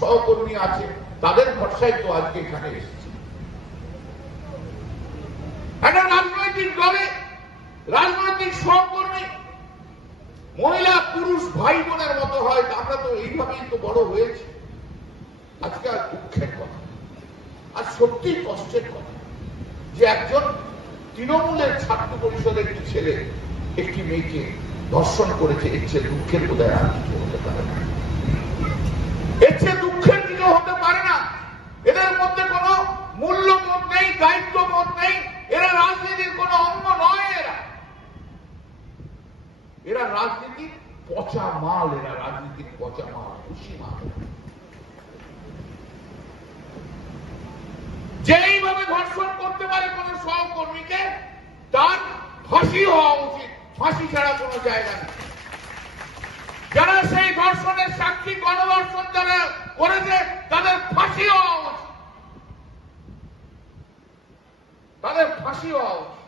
সহকর্মী আছে, তাদের ভরসায় তো আজকে এখানে এসেছি। একটা রাজনৈতিক দলে রাজনৈতিক সহকর্মী মহিলা পুরুষ ভাই বোনের মতো হয়, আমরা তো এইভাবেই তো বড় হয়েছি। আজকে আর দুঃখের কথা, আর সত্যি কষ্টের কথা যে একজন তৃণমূলের ছাত্র পরিষদের একটি ছেলে একটি মেয়েকে ধর্ষণ করেছে। এর চেয়ে দুঃখের বোধহয় আর কিছু হতে পারে না, এর চেয়ে দুঃখের কিছু হতে পারে না। এদের মধ্যে কোনো মূল্যবোধ নেই, দায়িত্ববোধ নেই, এরা রাজনীতির কোনো অঙ্গ নয়। এরা রাজনীতির পচা মাল, এরা রাজনীতির পচা মাল, খুশি মাল। যে এইভাবে ধর্ষণ করতে পারে কোন সহকর্মীকে, তার ফাঁসি হওয়া উচিত, ফাঁসি ছাড়া কোনো জায়গা নেই। যারা সেই ধর্ষণের সাক্ষী, গণধর্ষণ যারা করেছে, তাদের ফাঁসি হওয়া উচিত, তাদের ফাঁসি হওয়া উচিত।